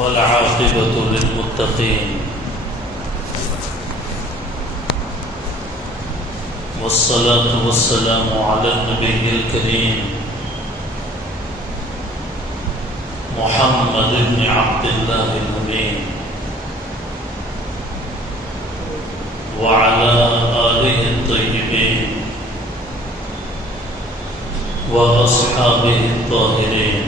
والعاقبة للمتقين والصلاة والسلام على النبي الكريم محمد بن عبد الله الأمين وعلى آله الطيبين وأصحابه الطاهرين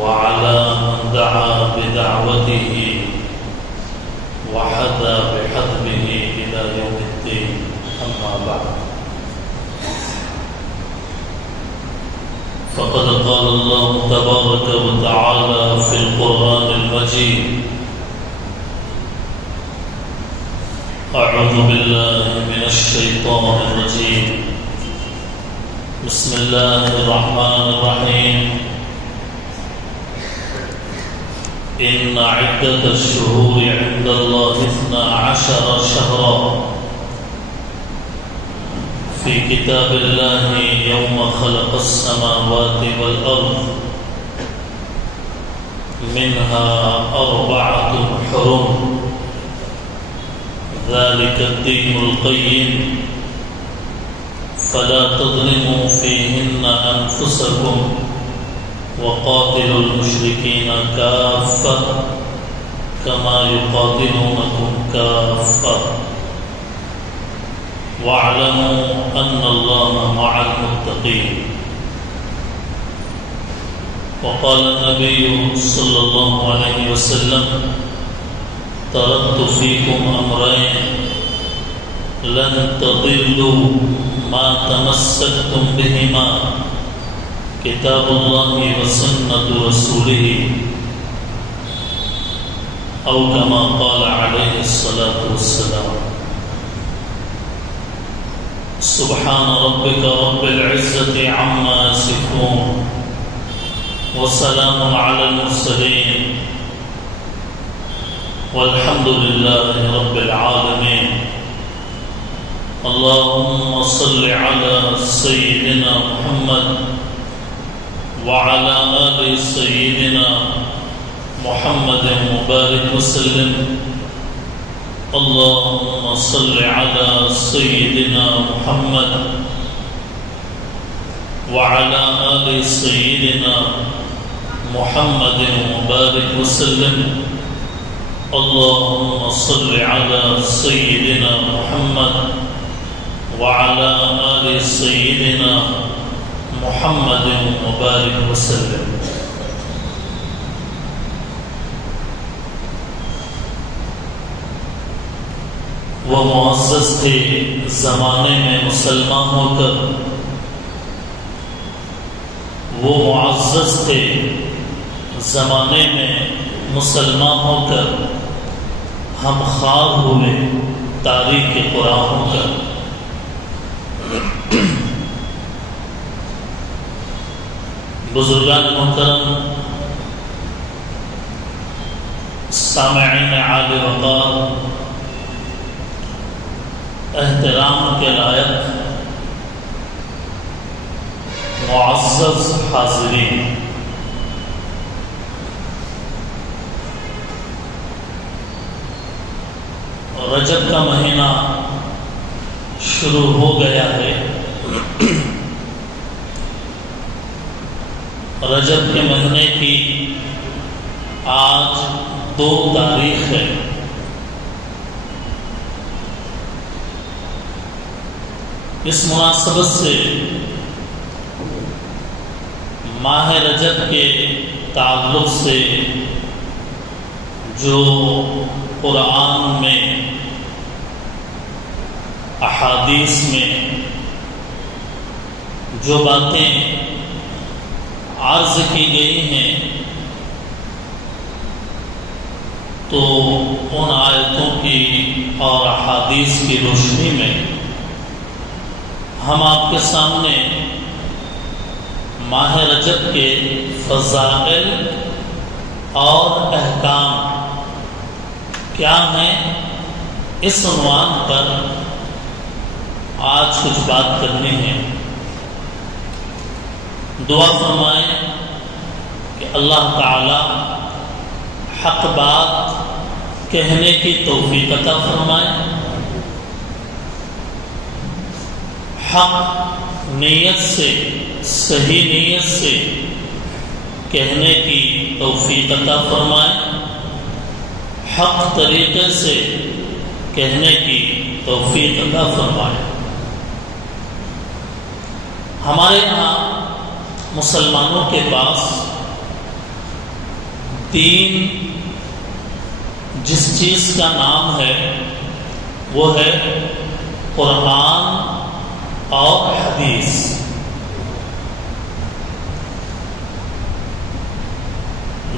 وعلى من دعا بدعوته وحذا بحذبه إلى يوم الدين. أما بعد، فقد قال الله تبارك وتعالى في القرآن المجيد: أعوذ بالله من الشيطان الرجيم، بسم الله الرحمن الرحيم. إن عدة الشهور عند الله 12 شهرا في كتاب الله يوم خلق السماوات والأرض منها 4 حرم ذلك الدين القيم فلا تظلموا فيهن أنفسكم وقاتلوا المشركين كافة كما يقاتلونكم كافة واعلموا أن الله مع المتقين. وقال النبي صلى الله عليه وسلم: تركت فيكم أمرين لن تضلوا ما تمسكتم بهما كتاب الله وسنة رسوله أو كما قال عليه الصلاة والسلام. سبحان ربك رب العزة عما يصفون وسلام على المرسلين والحمد لله رب العالمين. اللهم صل على سيدنا محمد وعلى آل سيدنا محمد وبارك وسلم. اللهم صل على سيدنا محمد وعلى آل سيدنا محمد وبارك وسلم. اللهم صل على سيدنا محمد وعلى آل سيدنا محمد وبارك وسلم. وہ معزز تھے زمانے میں مسلمان ہو کر، وہ معزز تھے زمانے میں مسلمان ہو کر، ہم خوار ہوئے تاریخ قرآن ہو کر. بزرگان محترم، سامعین عالی وقار، احترام کے لائق معزز حاضرین، رجب کا مہینہ شروع ہو گیا ہے. رجب کے مہینے کی آج 2 تاریخ ہے. اس مناسبت سے ماہ رجب کے تعلق سے جو قرآن میں، احادیث میں جو باتیں عرض کی گئی ہیں، تو ان آیتوں کی اور احادیث کی روشنی میں ہم آپ کے سامنے ماہ رجب کے فضائل اور احکام کیا ہیں، اس عنوان پر آج کچھ بات کرنی ہے. دعا فرمائیں کہ کہ اللہ تعالی حق بات کہنے کی توفیق عطا فرمائے، حق نیت سے، صحیح نیت سے کہنے کی توفیق عطا فرمائے، حق طریقے سے کہنے کی توفیق عطا فرمائے۔ ہمارے یہاں مسلمانوں کے پاس دین جس چیز کا نام ہے وہ ہے قرآن اور حدیث۔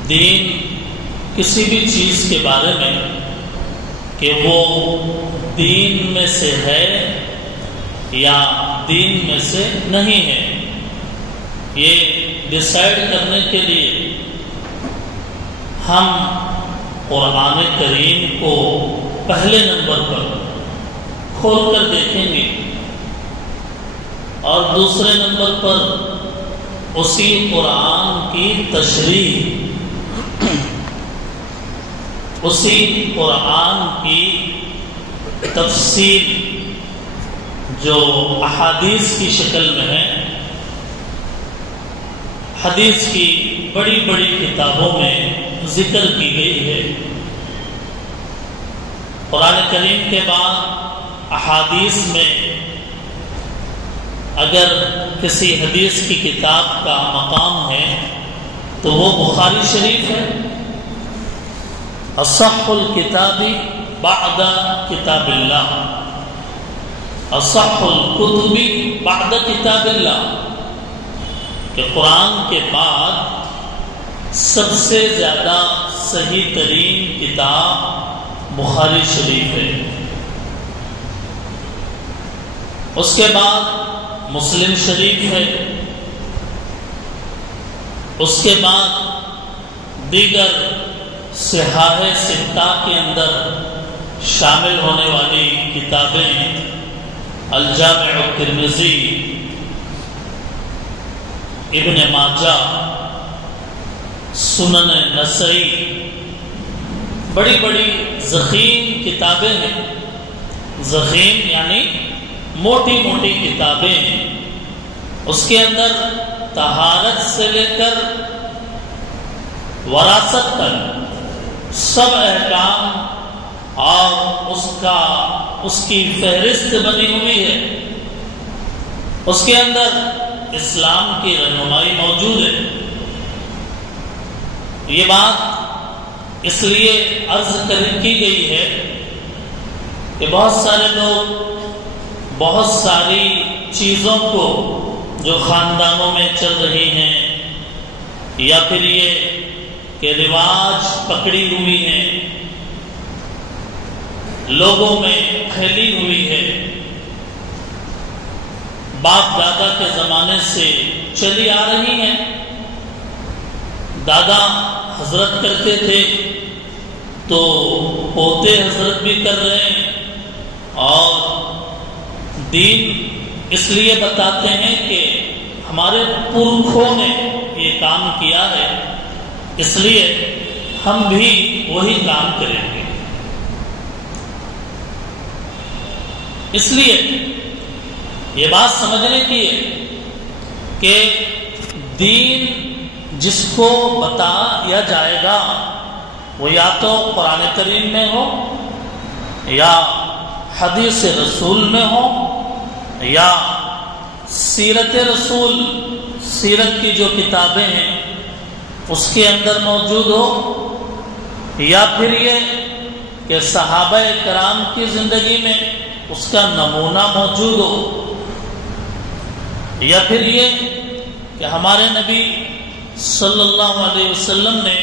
دین کسی بھی چیز کے بارے میں کہ وہ دین میں سے ہے یا دین میں سے نہیں ہے، یہ ڈیسائیڈ کرنے کے لیے ہم قرآن کریم کو پہلے نمبر پر کھول کر دیکھیں گے اور دوسرے نمبر پر اسی قرآن کی تشریح، اسی قرآن کی تفسیر جو احادیث کی شکل میں ہے، حدیث کی بڑی بڑی کتابوں میں ذکر کی گئی ہے۔ قرآن کریم کے بعد احادیث میں اگر کسی حدیث کی کتاب کا مقام ہے تو وہ بخاری شریف ہے۔ اصح الکتاب بعد کتاب اللہ، اصح الکتب بعد کتاب اللہ، کہ قرآن کے بعد سب سے زیادہ صحیح ترین کتاب بخاری شریف ہے۔ اس کے بعد مسلم شریف ہے، اس کے بعد دیگر صحاح ستہ کے اندر شامل ہونے والی کتابیں الجامع الترمذی، ابن ماجہ، سنن نسائی، بڑی بڑی ضخیم کتابیں ہیں۔ ضخیم یعنی موٹی موٹی کتابیں ہیں۔ اس کے اندر طہارت سے لے کر وراثت تک سب احکام اور اس کی فہرست بنی ہوئی ہے۔ اس کے اندر اسلام کی رہنمائی موجود ہے۔ یہ بات اس لیے عرض کی گئی ہے کہ بہت سارے لوگ بہت ساری چیزوں کو جو خاندانوں میں چل رہی ہیں یا پھر یہ کہ رواج پکڑی ہوئی ہیں، لوگوں میں پھیلی ہوئی ہے، باپ دادا کے زمانے سے چلی آ رہی ہیں، دادا حضرت کرتے تھے تو پوتے حضرت بھی کر رہے ہیں، اور دین اس لیے بتاتے ہیں کہ ہمارے پرکھوں نے یہ کام کیا ہے، اس لیے ہم بھی وہی کام کریں گے۔ اس لیے یہ بات سمجھنے کی ہے کہ دین جس کو بتایا جائے گا وہ یا تو قرآن کریم میں ہو یا حدیث رسول میں ہو یا سیرت رسول، سیرت کی جو کتابیں ہیں اس کے اندر موجود ہو، یا پھر یہ کہ صحابہ کرام کی زندگی میں اس کا نمونہ موجود ہو، یا پھر یہ کہ ہمارے نبی صلی اللہ علیہ وسلم نے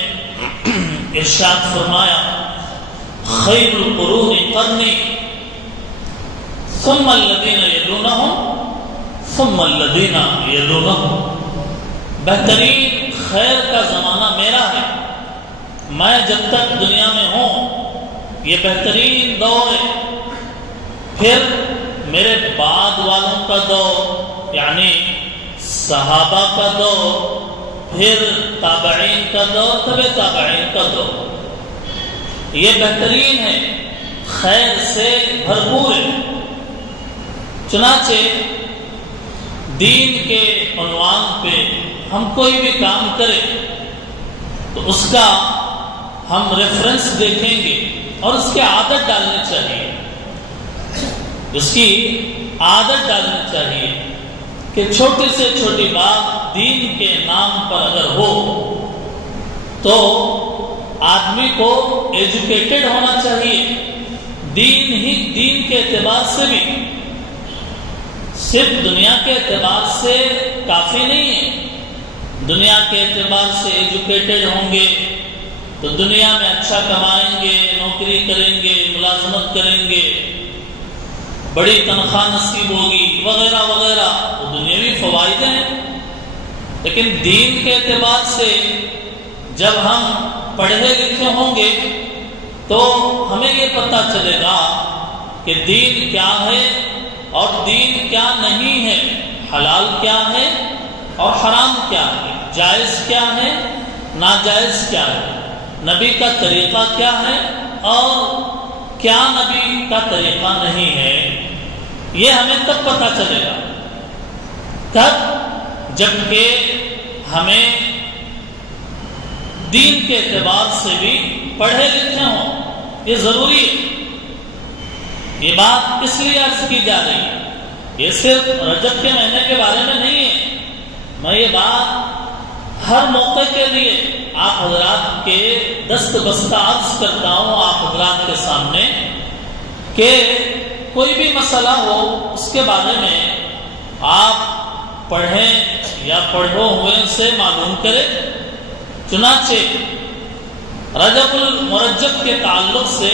ارشاد فرمایا خیر القرون قرنی ثم الذین یلونہم ثم الذین یلونہم، بہترین خیر کا زمانہ میرا ہے، میں جب تک دنیا میں ہوں یہ بہترین دور ہے، پھر میرے بعد والوں کا دور یعنی صحابہ کا دور، پھر تابعین کا دور، تبع تابعین کا دور، یہ بہترین ہے، خیر سے بھرپور ہے۔ چنانچہ دین کے عنوان پہ ہم کوئی بھی کام کریں تو اس کا ہم ریفرنس دیکھیں گے اور اس کی عادت ڈالنی چاہیے، اس کی عادت ڈالنی چاہیے کہ چھوٹی سے چھوٹی بات دین کے نام پر اگر ہو تو آدمی کو ایجوکیٹڈ ہونا چاہیے، دین کے اعتبار سے بھی، صرف دنیا کے اعتبار سے کافی نہیں ہے۔ دنیا کے اعتبار سے ایجوکیٹڈ ہوں گے تو دنیا میں اچھا کمائیں گے، نوکری کریں گے، ملازمت کریں گے، بڑی تنخواہ نصیب ہوگی وغیرہ وغیرہ، تو دنیاوی فوائد ہیں۔ لیکن دین کے اعتبار سے جب ہم پڑھے لکھے ہوں گے تو ہمیں یہ پتہ چلے گا کہ دین کیا ہے اور دین کیا نہیں ہے، حلال کیا ہے اور حرام کیا ہے، جائز کیا ہے، ناجائز کیا ہے، نبی کا طریقہ کیا ہے اور کیا نبی کا طریقہ نہیں ہے۔ یہ ہمیں تب پتہ چلے گا، تب جبکہ ہمیں دین کے اعتبار سے بھی پڑھے لکھے ہوں۔ یہ ضروری ہے، یہ بات اس لیے عرض کی جا رہی ہے، یہ صرف رجب کے مہینے کے بارے میں نہیں ہے، میں یہ بات ہر موقع کے لیے آپ حضرات کے دست بستہ عرض کرتا ہوں آپ حضرات کے سامنے کہ کوئی بھی مسئلہ ہو اس کے بارے میں آپ پڑھیں یا پڑھو ہوئے سے معلوم کریں۔ چنانچہ رجب المرجب کے تعلق سے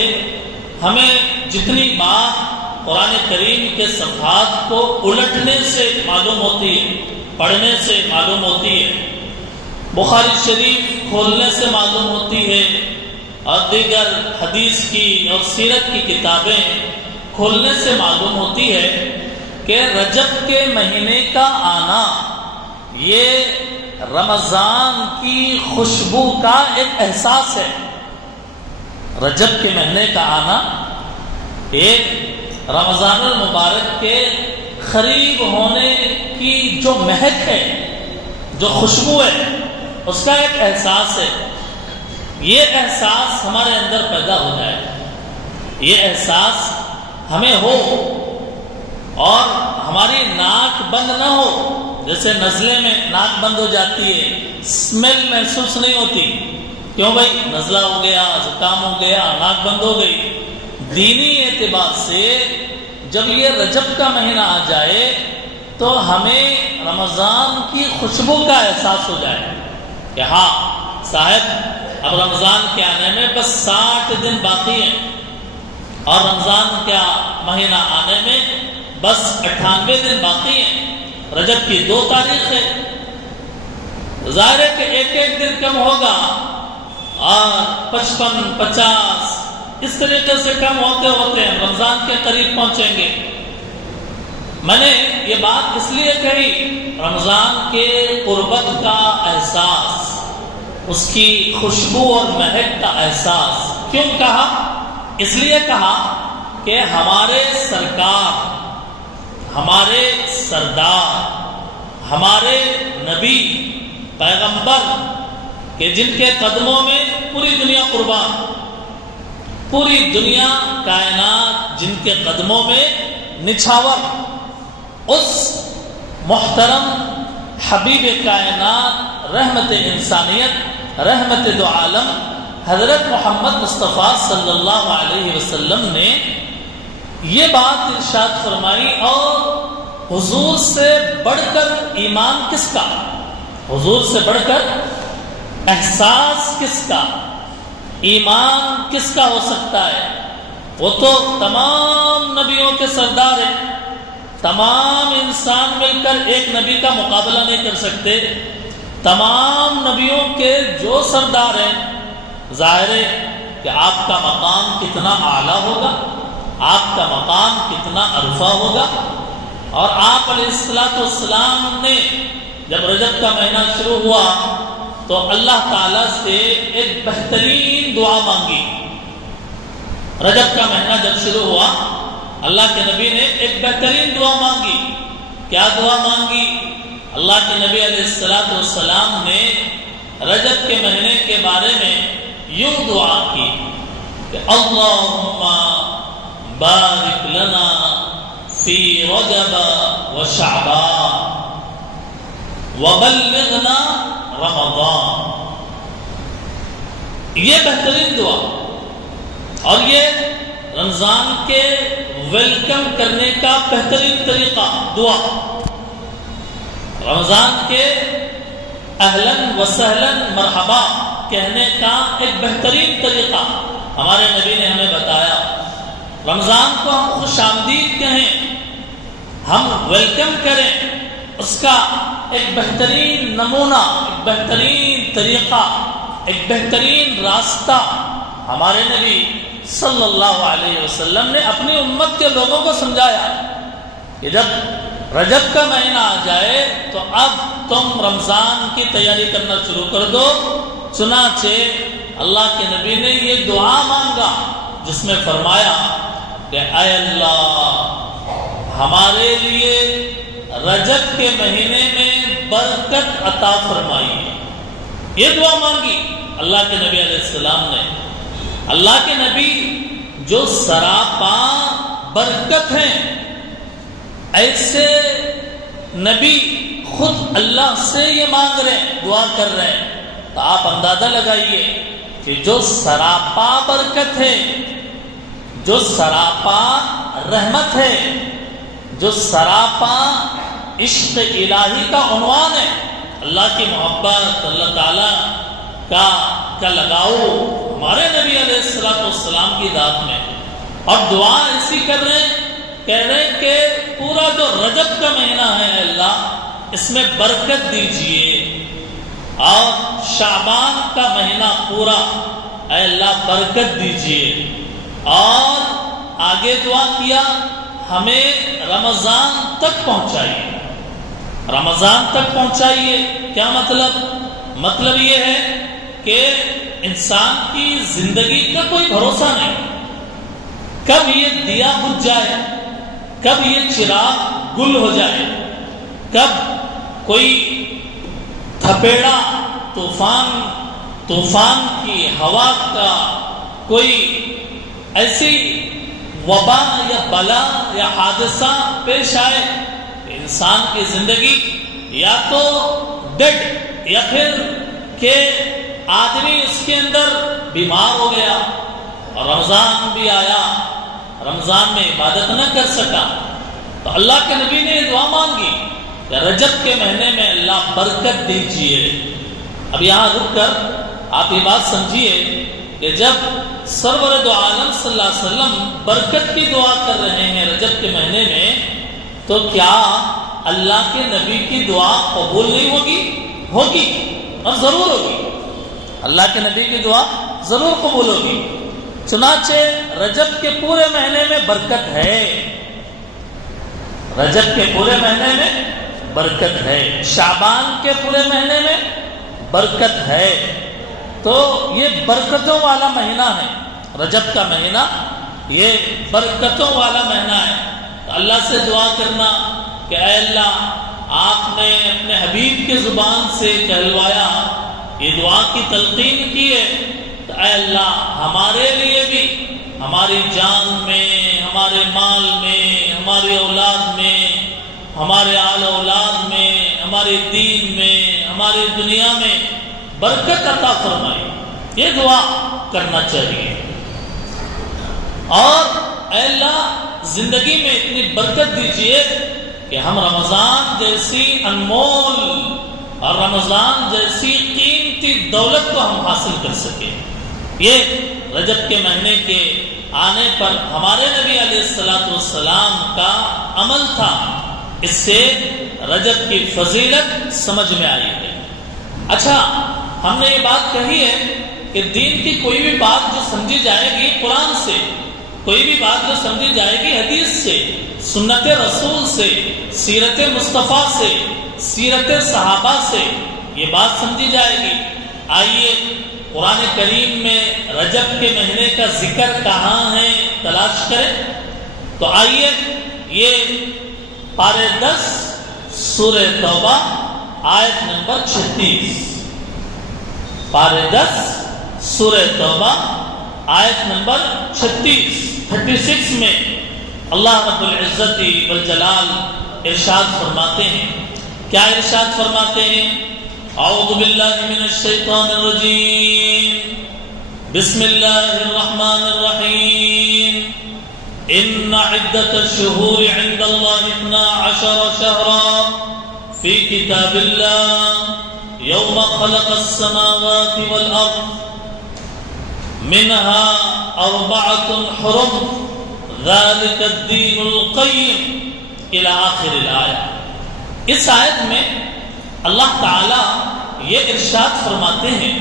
ہمیں جتنی بات قرآن کریم کے صفحات کو الٹنے سے معلوم ہوتی ہے، پڑھنے سے معلوم ہوتی ہے، بخاری شریف کھولنے سے معلوم ہوتی ہے اور دیگر حدیث کی اور سیرت کی کتابیں کھولنے سے معلوم ہوتی ہے کہ رجب کے مہینے کا آنا یہ رمضان کی خوشبو کا ایک احساس ہے۔ رجب کے مہینے کا آنا ایک رمضان المبارک کے قریب ہونے کی جو مہک ہے، جو خوشبو ہے، اس کا ایک احساس ہے۔ یہ احساس ہمارے اندر پیدا ہو جائے، یہ احساس ہمیں ہو اور ہماری ناک بند نہ ہو، جیسے نزلے میں ناک بند ہو جاتی ہے، اسمیل محسوس نہیں ہوتی، کیوں بھائی نزلہ ہو گیا، زکام ہو گیا، ناک بند ہو گئی۔ دینی اعتبار سے جب یہ رجب کا مہینہ آ جائے تو ہمیں رمضان کی خوشبو کا احساس ہو جائے کہ ہاں صاحب اب رمضان کے آنے میں بس 60 دن باقی ہیں اور رمضان کا مہینہ آنے میں بس 98 دن باقی ہیں۔ رجب کی 2 تاریخ ہے، ظاہر ہے کہ ایک ایک دن کم ہوگا اور 55 50 اس طریقے سے کم ہوتے ہوتے ہیں رمضان کے قریب پہنچیں گے۔ میں نے یہ بات اس لیے کہی، رمضان کے قربت کا احساس، اس کی خوشبو اور مہک کا احساس کیوں کہا؟ اس لیے کہا کہ ہمارے سرکار، ہمارے سردار، ہمارے نبی پیغمبر کہ جن کے قدموں میں پوری دنیا قربان، پوری دنیا کائنات جن کے قدموں میں نچھاور، اس محترم حبیب کائنات، رحمت انسانیت، رحمت دو عالم حضرت محمد مصطفیٰ صلی اللہ علیہ وسلم نے یہ بات ارشاد فرمائی۔ اور حضور سے بڑھ کر ایمان کس کا، حضور سے بڑھ کر احساس کس کا، ایمان کس کا ہو سکتا ہے؟ وہ تو تمام نبیوں کے سردار ہیں، تمام انسان مل کر ایک نبی کا مقابلہ نہیں کر سکتے، تمام نبیوں کے جو سردار ہیں، ظاہر ہے کہ آپ کا مقام کتنا اعلیٰ ہوگا، آپ کا مقام کتنا عرفہ ہوگا۔ اور آپ علیہ الصلوۃ والسلام نے جب رجب کا مہینہ شروع ہوا تو اللہ تعالی سے ایک بہترین دعا مانگی. رجب کا مہینہ جب شروع ہوا اللہ کے نبی نے ایک بہترین دعا مانگی. کیا دعا مانگی؟ اللہ کے نبی علیہ السلام نے رجب کے مہینے کے بارے میں یوں دعا کی کہ اللہم بارک لنا فی رجب و شعبان وبلغنا رمضان. یہ بہترین دعا اور یہ رمضان کے ویلکم کرنے کا بہترین طریقہ دعا. رمضان کے اہلاً و سہلاً مرحبا کہنے کا ایک بہترین طریقہ ہمارے نبی نے ہمیں بتایا. رمضان کو ہم خوش آمدید کہیں, ہم ویلکم کریں, اس کا ایک بہترین نمونہ, ایک بہترین طریقہ, ایک بہترین راستہ ہمارے نبی صلی اللہ علیہ وسلم نے اپنی امت کے لوگوں کو سمجھایا کہ جب رجب کا مہینہ آ جائے تو اب تم رمضان کی تیاری کرنا شروع کر دو. چنانچہ اللہ کے نبی نے یہ دعا مانگا جس میں فرمایا کہ اے اللہ ہمارے لیے رجب کے مہینے میں برکت عطا فرمائیے. یہ دعا مانگی اللہ کے نبی علیہ السلام نے. اللہ کے نبی جو سراپا برکت ہیں, ایسے نبی خود اللہ سے یہ مانگ رہے ہیں, دعا کر رہے ہیں, تو آپ اندازہ لگائیے کہ جو سراپا برکت ہے, جو سراپا رحمت ہے, جو سراپا عشق الہی کا عنوان ہے, اللہ کی محبت, اللہ تعالی کا لگاؤ ہمارے نبی علیہ السلام کی ذات میں. اور دعا ایسی کر رہے ہیں, کہہ رہے ہیں کہ پورا جو رجب کا مہینہ ہے اللہ اس میں برکت دیجئے, اور شعبان کا مہینہ پورا اے اللہ برکت دیجئے. اور آگے دعا کیا ہمیں رمضان تک پہنچائیے, رمضان تک پہنچائیے. کیا مطلب یہ ہے کہ انسان کی زندگی کا کوئی بھروسہ نہیں, کب یہ دیا بجھ جائے, کب یہ چراغ گل ہو جائے, کب کوئی تھپیڑا طوفان کی ہوا کا کوئی ایسی وبا یا بلا یا حادثہ پیش آئے, انسان کی زندگی یا تو ڈیڈ یا پھر کہ آدمی اس کے اندر بیمار ہو گیا, اور رمضان بھی آیا, رمضان میں عبادت نہ کر سکا, تو اللہ کے نبی نے دعا مانگی کہ رجب کے مہینے میں اللہ برکت دیجیے. اب یہاں رک کر آپ یہ بات سمجھیے کہ جب سرور دو عالم صلی اللہ علیہ وسلم برکت کی دعا کر رہے ہیں رجب کے مہینے میں, تو کیا اللہ کے نبی کی دعا قبول نہیں ہوگی؟ اور ضرور ہوگی. اللہ کے نبی کی دعا ضرور قبول ہوگی. چنانچہ رجب کے پورے مہینے میں برکت ہے, رجب کے پورے مہینے میں برکت ہے, شعبان کے پورے مہینے میں برکت ہے. تو یہ برکتوں والا مہینہ ہے رجب کا مہینہ, یہ برکتوں والا مہینہ ہے. اللہ سے دعا کرنا کہ اے اللہ آپ نے اپنے حبیب کی زبان سے کہلوایا, یہ دعا کی تلقین کی ہے, تو اے اللہ ہمارے لیے بھی ہماری جان میں, ہمارے مال میں, ہماری اولاد میں, ہمارے آل اولاد میں, ہمارے دین میں, ہماری دنیا میں برکت عطا فرمائی. یہ دعا کرنا چاہیے. اور اے اللہ زندگی میں اتنی برکت دیجیے کہ ہم رمضان جیسی انمول اور رمضان جیسی قیمتی دولت کو ہم حاصل کر سکیں. یہ رجب کے مہینے کے آنے پر ہمارے نبی علیہ السلام کا عمل تھا, اس سے رجب کی فضیلت سمجھ میں آئی ہے. اچھا, ہم نے یہ بات کہی ہے کہ دین کی کوئی بھی بات جو سمجھی جائے گی قرآن سے, کوئی بھی بات جو سمجھی جائے گی حدیث سے, سنت رسول سے, سیرت مصطفیٰ سے, سیرت صحابہ سے, یہ بات سمجھی جائے گی. آئیے قرآن کریم میں رجب کے مہینے کا ذکر کہاں ہے تلاش کریں. تو آئیے یہ پارے 10 سورہ توبہ آیت نمبر 36. پارے 10 سورہ توبہ آیت نمبر 36 میں اللہ رب العزت والجلال ارشاد فرماتے ہیں. کیا ارشاد فرماتے ہیں؟ اعوذ باللہ من الشیطان الرجیم بسم اللہ الرحمن الرحیم ان عدت الشہور عند اللہ 12 شہرا فی کتاب اللہ یوم خلق السماوات والارض منها 4 حرم ذلك الدین القیم الى آخر الآیہ. اس آیت میں اللہ تعالی یہ ارشاد فرماتے ہیں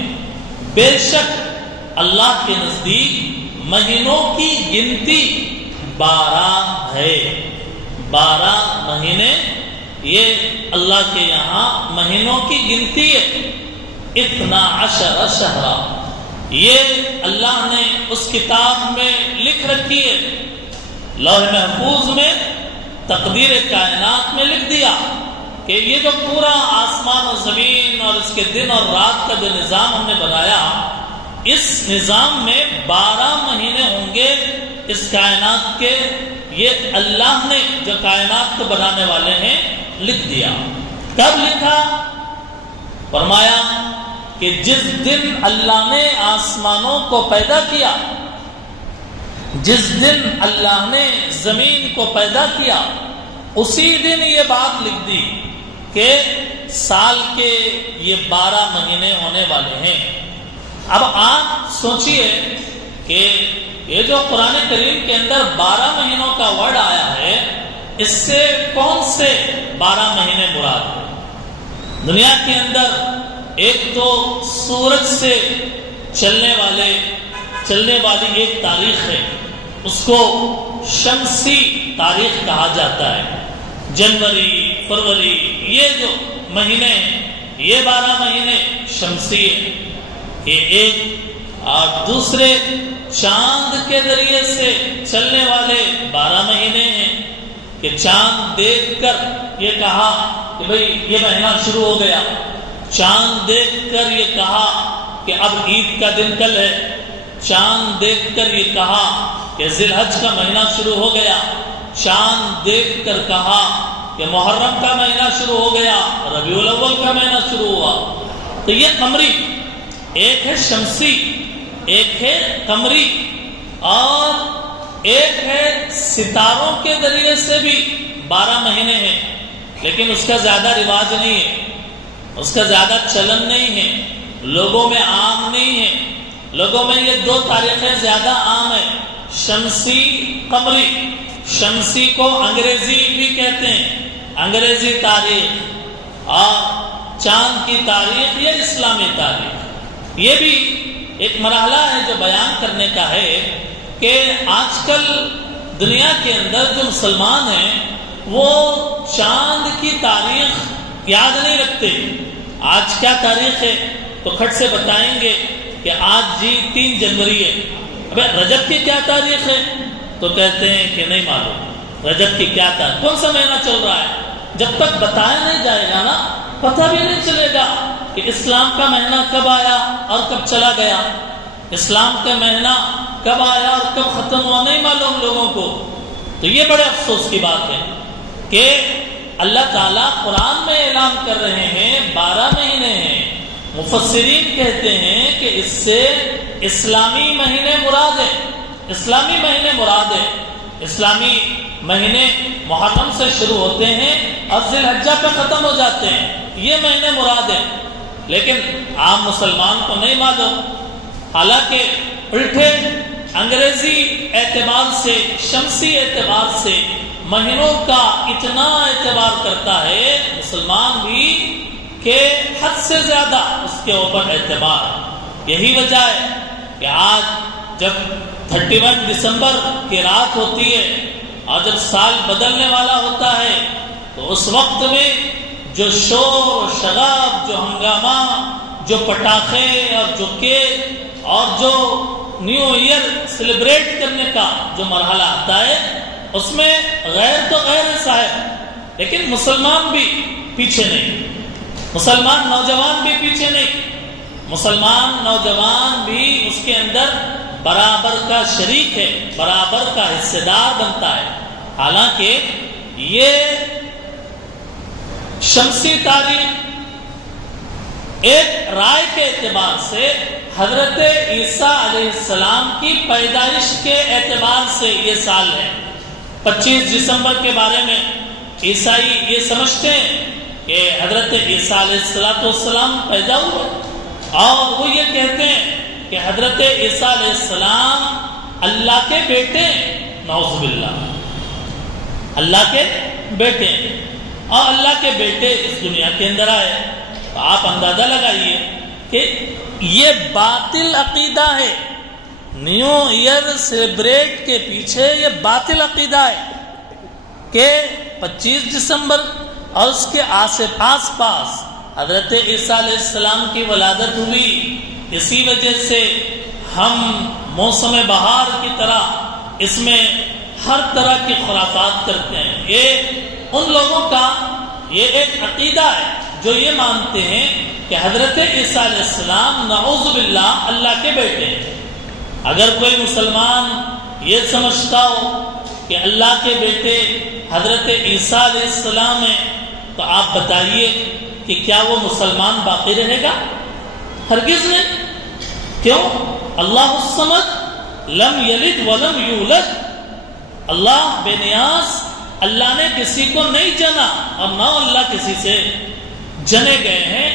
بے شک اللہ کے نزدیک مہینوں کی گنتی 12 ہے. 12 مہینے یہ اللہ کے یہاں مہینوں کی گنتی ہے. 12 شہرا یہ اللہ نے اس کتاب میں لکھ رکھی ہے، لوح محفوظ میں تقدیر کائنات میں لکھ دیا کہ یہ جو پورا آسمان و زمین اور اس کے دن اور رات کا جو نظام ہم نے بنایا، اس نظام میں 12 مہینے ہوں گے اس کائنات کے. یہ اللہ نے جو کائنات کو بنانے والے ہیں لکھ دیا. کب لکھا؟ فرمایا کہ جس دن اللہ نے آسمانوں کو پیدا کیا، جس دن اللہ نے زمین کو پیدا کیا، اسی دن یہ بات لکھ دی کہ سال کے یہ 12 مہینے ہونے والے ہیں. اب آپ سوچئے کہ یہ جو قرآن کریم کے اندر 12 مہینوں کا ورڈ آیا ہے، اس سے کون سے 12 مہینے مراد ہیں؟ دنیا کے اندر ایک تو سورج سے چلنے والی ایک تاریخ ہے، اس کو شمسی تاریخ کہا جاتا ہے. جنوری، فروری، یہ جو مہینے ہیں یہ 12 مہینے شمسی ہیں. یہ ایک اور دوسرے چاند کے ذریعے سے چلنے والے 12 مہینے ہیں کہ چاند دیکھ کر یہ کہا کہ بھئی یہ مہینہ شروع ہو گیا. چاند دیکھ کر یہ کہا کہ اب عید کا دن کل ہے. چاند دیکھ کر یہ کہا کہ ذی الحج کا مہینہ شروع ہو گیا. چاند دیکھ کر کہا کہ محرم کا مہینہ شروع ہو گیا، ربیع الاول کا مہینہ شروع ہوا. تو یہ قمری، ایک ہے شمسی، ایک ہے قمری، اور ایک ہے ستاروں کے ذریعے سے بھی 12 مہینے ہیں. لیکن اس کا زیادہ رواج نہیں ہے، اس کا زیادہ چلن نہیں ہے، لوگوں میں عام نہیں ہے. لوگوں میں یہ 2 تاریخیں زیادہ عام ہیں، شمسی، قمری. شمسی کو انگریزی بھی کہتے ہیں، انگریزی تاریخ، اور چاند کی تاریخ یا اسلامی تاریخ. یہ بھی ایک مرحلہ ہے جو بیان کرنے کا ہے کہ آج کل دنیا کے اندر جو مسلمان ہیں وہ چاند کی تاریخ یاد نہیں رکھتے. آج کیا تاریخ ہے تو کھٹ سے بتائیں گے کہ آج 3 جنوری ہے. ابے رجب کی کیا تاریخ ہے تو کہتے ہیں کہ نہیں معلوم رجب کی کیا تاریخ، کون سا مہینہ چل رہا ہے. جب تک بتایا نہیں جائے گا نا پتہ بھی نہیں چلے گا کہ اسلام کا مہینہ کب آیا اور کب چلا گیا. اسلام کا مہینہ کب آیا اور کب ختم ہوا نہیں معلوم لوگوں کو. تو یہ بڑے افسوس کی بات ہے کہ اللہ تعالیٰ قرآن میں اعلان کر رہے ہیں 12 مہینے ہیں. مفسرین کہتے ہیں کہ اس سے اسلامی مہینے مراد ہے. اسلامی مہینے مراد ہے. اسلامی مہینے محرم سے شروع ہوتے ہیں اور ذی الحجہ پہ ختم ہو جاتے ہیں. یہ مہینے مراد ہیں. لیکن عام مسلمان کو نہیں معلوم. حالانکہ الٹے انگریزی اعتبار سے، شمسی اعتبار سے مہینوں کا اتنا اعتبار کرتا ہے مسلمان بھی کہ حد سے زیادہ اس کے اوپر اعتبار. یہی وجہ ہے کہ آج جب 31 دسمبر کی رات ہوتی ہے اور جب سال بدلنے والا ہوتا ہے تو اس وقت میں جو شور و شغب، جو ہنگامہ، جو پٹاخے اور جو کیک اور جو نیو ایئر سیلیبریٹ کرنے کا جو مرحلہ آتا ہے اس میں غیر تو غیر ایسا ہے، لیکن مسلمان بھی پیچھے نہیں، مسلمان نوجوان بھی پیچھے نہیں، مسلمان نوجوان بھی اس کے اندر برابر کا شریک ہے، برابر کا حصے دار بنتا ہے۔ حالانکہ یہ شمسی تاریخ ایک رائے کے اعتبار سے حضرت عیسیٰ علیہ السلام کی پیدائش کے اعتبار سے یہ سال ہے۔ 25 دسمبر کے بارے میں عیسائی یہ سمجھتے ہیں کہ حضرت عیسیٰ علیہ السلام پیدا ہوئے، اور وہ یہ کہتے ہیں کہ حضرت عیسیٰ علیہ السلام اللہ کے بیٹے ہیں، نعوذ باللہ، اللہ کے بیٹے ہیں، اور اللہ کے بیٹے اس دنیا کے اندر آئے۔ تو آپ اندازہ لگائیے کہ یہ باطل عقیدہ ہے، نیو ایئر سیلیبریٹ کے پیچھے یہ باطل عقیدہ ہے کہ 25 دسمبر اور اس کے آس پاس حضرت عیسیٰ علیہ السلام کی ولادت ہوئی، اسی وجہ سے ہم موسم بہار کی طرح اس میں ہر طرح کی خرافات کرتے ہیں۔ یہ ان لوگوں کا یہ ایک عقیدہ ہے جو یہ مانتے ہیں کہ حضرت عیسیٰ علیہ السلام نعوذ باللہ اللہ کے بیٹے ہیں۔ اگر کوئی مسلمان یہ سمجھتا ہو کہ اللہ کے بیٹے حضرت عیسیٰ علیہ السلام ہیں تو آپ بتائیے کہ کیا وہ مسلمان باقی رہے گا؟ ہرگز نہیں۔ کیوں؟ اللہ الصمد لم یلد ولم یولد، اللہ بے نیاز، اللہ نے کسی کو نہیں جنا اور نہ اللہ کسی سے جنے گئے ہیں،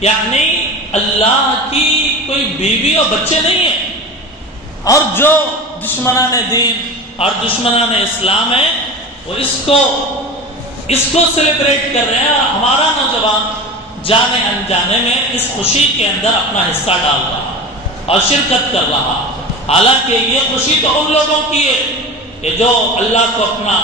یعنی اللہ کی کوئی بیوی اور بچے نہیں ہیں۔ اور جو دشمنان دین اور دشمنان اسلام ہیں وہ اس کو سیلیبریٹ کر رہے ہیں۔ ہمارا نوجوان جانے انجانے میں اس خوشی کے اندر اپنا حصہ ڈال رہا اور شرکت کر رہا، حالانکہ یہ خوشی تو ان لوگوں کی ہے کہ جو اللہ کو اپنا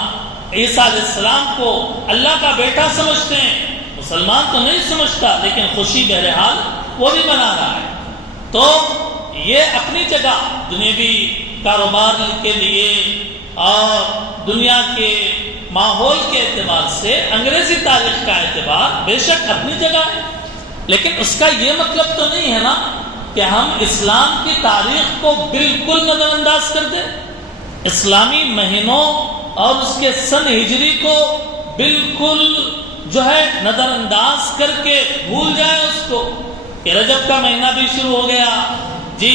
عیسیٰ علیہ السلام کو اللہ کا بیٹا سمجھتے ہیں۔ مسلمان تو نہیں سمجھتا، لیکن خوشی بہرحال وہ بھی منا رہا ہے۔ تو یہ اپنی جگہ دنیوی کاروبار کے لیے اور دنیا کے ماحول کے اعتبار سے انگریزی تاریخ کا اعتبار بے شک اپنی جگہ ہے، لیکن اس کا یہ مطلب تو نہیں ہے نا کہ ہم اسلام کی تاریخ کو بالکل نظر انداز کر دیں، اسلامی مہینوں اور اس کے سن ہجری کو بالکل جو ہے نظر انداز کر کے بھول جائے اس کو کہ رجب کا مہینہ بھی شروع ہو گیا، جی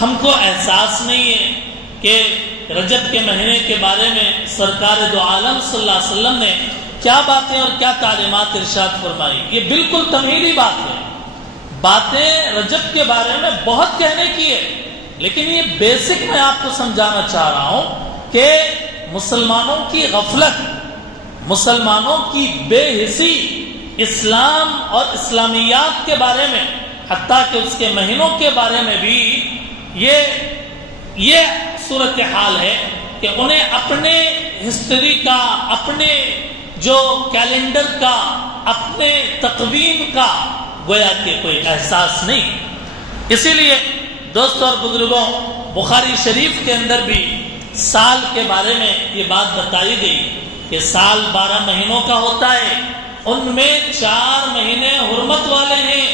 ہم کو احساس نہیں ہے کہ رجب کے مہینے کے بارے میں سرکار دو عالم صلی اللہ علیہ وسلم نے کیا باتیں اور کیا تعلیمات ارشاد فرمائی۔ یہ بالکل تمہیدی بات ہے، باتیں رجب کے بارے میں بہت کہنے کی ہے، لیکن یہ بیسک میں آپ کو سمجھانا چاہ رہا ہوں کہ مسلمانوں کی غفلت، مسلمانوں کی بے حسی اسلام اور اسلامیات کے بارے میں، حتیٰ کہ اس کے مہینوں کے بارے میں بھی یہ صورتحال ہے کہ انہیں اپنے ہسٹری کا، اپنے جو کیلنڈر کا، اپنے تقویم کا گویا کہ کوئی احساس نہیں۔ اسی لیے دوستوں اور بزرگوں، بخاری شریف کے اندر بھی سال کے بارے میں یہ بات بتائی گئی کہ سال 12 مہینوں کا ہوتا ہے، ان میں 4 مہینے حرمت والے ہیں۔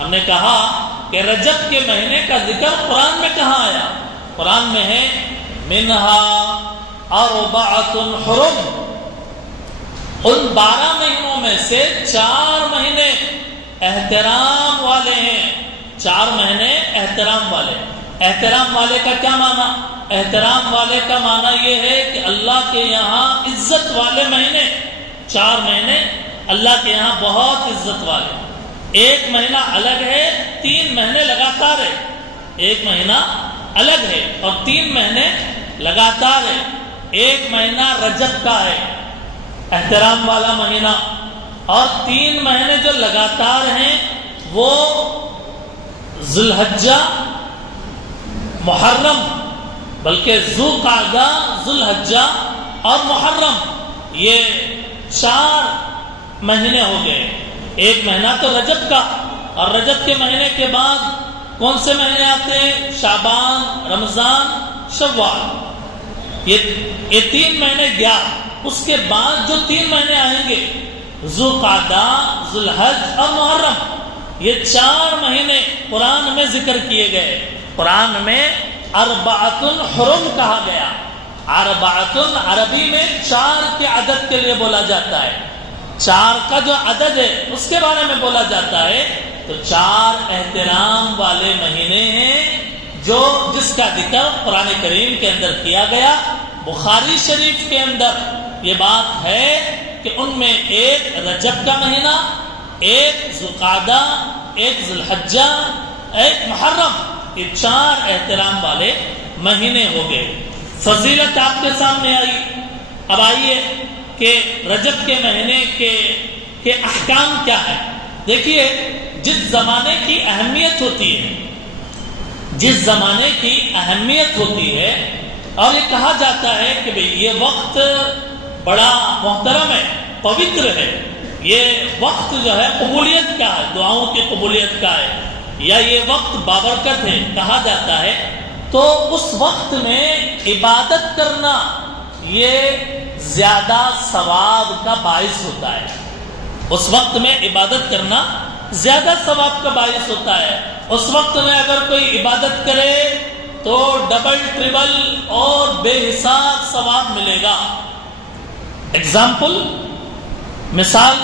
ہم نے کہا کہ رجب کے مہینے کا ذکر قرآن میں کہاں آیا؟ قرآن میں ہے منہا اربعۃ حرم، ان 12 مہینوں میں سے 4 مہینے احترام والے ہیں، 4 مہینے احترام والے۔ احترام والے کا کیا معنی؟ احترام والے کا معنی یہ ہے کہ اللہ کے یہاں عزت والے مہینے، 4 مہینے اللہ کے یہاں بہت عزت والے۔ ایک مہینہ الگ ہے، 3 مہینے لگاتار ہے، ایک مہینہ الگ ہے اور 3 مہینے لگاتار ہے۔ ایک مہینہ رجب کا ہے، احترام والا مہینہ، اور 3 مہینے جو لگاتار ہیں وہ ذو الحجہ، محرم، بلکہ ذو قعدہ، ذو الحجہ اور محرم، یہ 4 مہینے ہو گئے۔ ایک مہینہ تو رجب کا اور رجب کے مہینے کے بعد کون سے مہینے آتے ہیں؟ شعبان، رمضان، شوال، یہ 3 مہینے گیا۔ اس کے بعد جو 3 مہینے آئیں گے، ذوالقعدہ، ذوالحج اور محرم، یہ 4 مہینے قرآن میں ذکر کیے گئے۔ قرآن میں اربعۃ الحرم کہا گیا۔ اربعۃ عربی میں 4 کے عدد کے لیے بولا جاتا ہے، 4 کا جو عدد ہے اس کے بارے میں بولا جاتا ہے۔ تو 4 احترام والے مہینے ہیں جس کا ذکر قرآن کریم کے اندر کیا گیا۔ بخاری شریف کے اندر یہ بات ہے کہ ان میں ایک رجب کا مہینہ، ایک ذوالقعدہ، ایک ذوالحجہ، ایک محرم، یہ 4 احترام والے مہینے ہو گئے۔ فضیلت آپ کے سامنے آئی۔ اب آئیے کہ رجب کے مہینے کے احکام کیا ہے۔ دیکھیے، جس زمانے کی اہمیت ہوتی ہے، جس زمانے کی اہمیت ہوتی ہے، اور یہ کہا جاتا ہے کہ بھئی یہ وقت بڑا محترم ہے، پوتر ہے، یہ وقت جو ہے قبولیت کا ہے، دعاؤں کی قبولیت کا ہے، یا یہ وقت بابرکت ہے کہا جاتا ہے، تو اس وقت میں عبادت کرنا یہ زیادہ ثواب کا باعث ہوتا ہے۔ اس وقت میں عبادت کرنا زیادہ ثواب کا باعث ہوتا ہے۔ اس وقت میں اگر کوئی عبادت کرے تو ڈبل ٹریبل اور بے حساب ثواب ملے گا۔ مثال